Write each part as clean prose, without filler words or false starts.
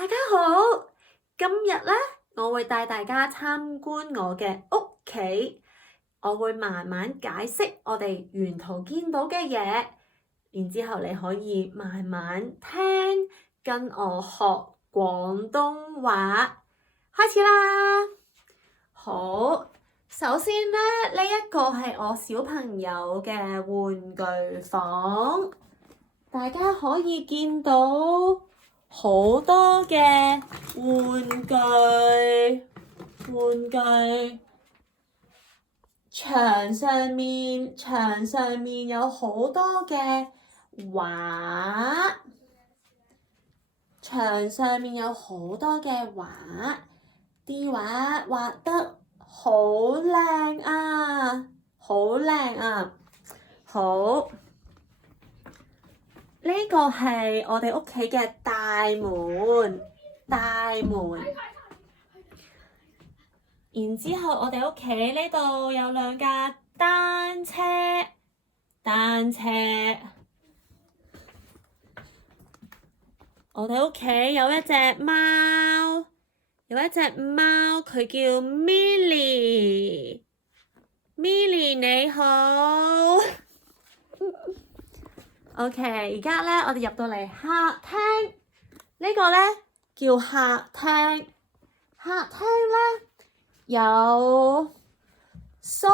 大家好，今日呢，我會帶大家參觀我嘅屋企，我會慢慢解釋我哋沿途見到嘅嘢，然之後你可以慢慢聽，跟我學廣東話。開始啦！好，首先呢，呢一個係我小朋友嘅玩具房，大家可以見到好多嘅玩具，牆上面有好多嘅畫，啲畫畫得好靚啊！好，呢個係我哋屋企嘅大門，然之後我哋屋企呢度有兩架單車，我哋屋企有一隻貓，佢叫 Millie 你好。OK， 而家呢，我哋入到嚟客廳，呢個呢，叫客廳呢，有梳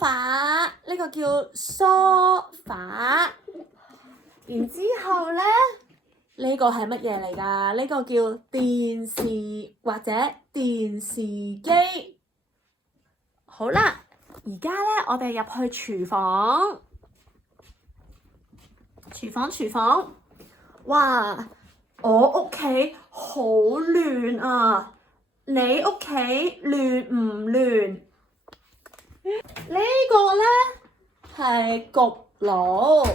化，呢個叫梳化，然之後呢，呢個係乜嘢嚟㗎？呢個叫電視或者電視機。好啦，而家呢，我哋入去廚房。哇！我屋企好亂啊，你屋企亂唔亂？呢個呢係焗爐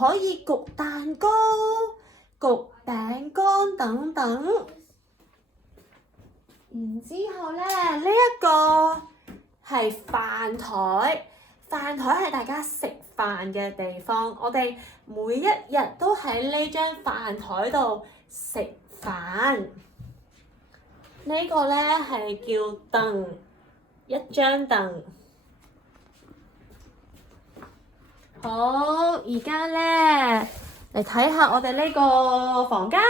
可以焗蛋糕、焗餅乾等等。然之後呢，呢一個係飯台係大家食飯嘅地方，我哋每一日都喺呢張飯台度食飯。呢個呢係叫凳，一張凳。好，而家呢，嚟睇下我哋呢個房間，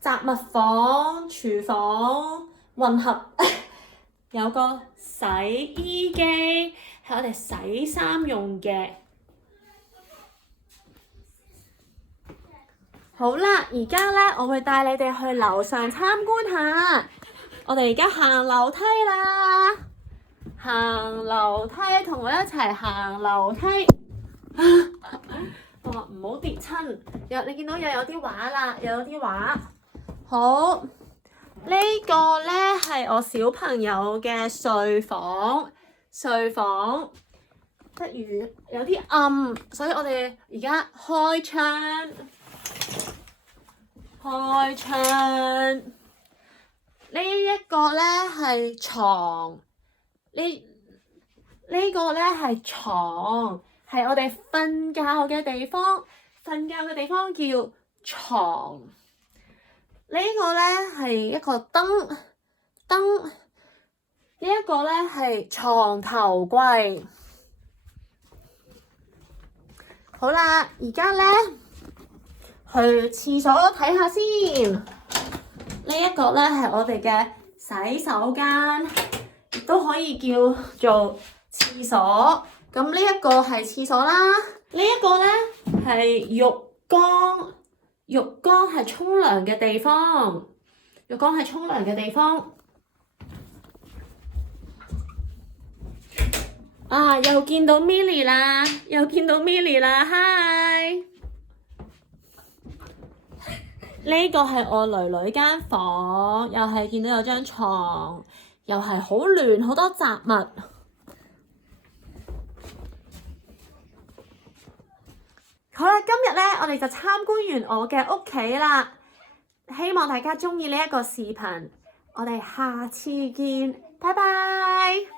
雜物房、廚房混合，有個洗衣機係我哋洗衫用嘅。好啦，而家呢，我會帶你哋去樓上參觀下。我哋而家行樓梯啦，同我一齊行樓梯。唔好跌親。你見到又有啲畫啦，好，呢個呢係我小朋友嘅睡房，不如有啲暗，所以我哋而家開窗。呢一個呢係床，呢個呢係床，係我哋瞓覺嘅地方，叫床。呢個呢係一個燈，呢一個呢係床頭櫃。好啦，而家呢，去廁所睇下先。呢一個呢係我哋嘅洗手間，亦都可以叫做廁所。咁呢一個係廁所啦，呢一個呢係浴缸係沖涼嘅地方。又見到 Millie 啦，嗨！呢個係我囡間房，又係見到有張床，又係好亂，好多雜物。好啦，今日呢，我哋就參觀完我嘅屋企啦，希望大家鍾意呢一個視頻，我哋下次見，拜拜。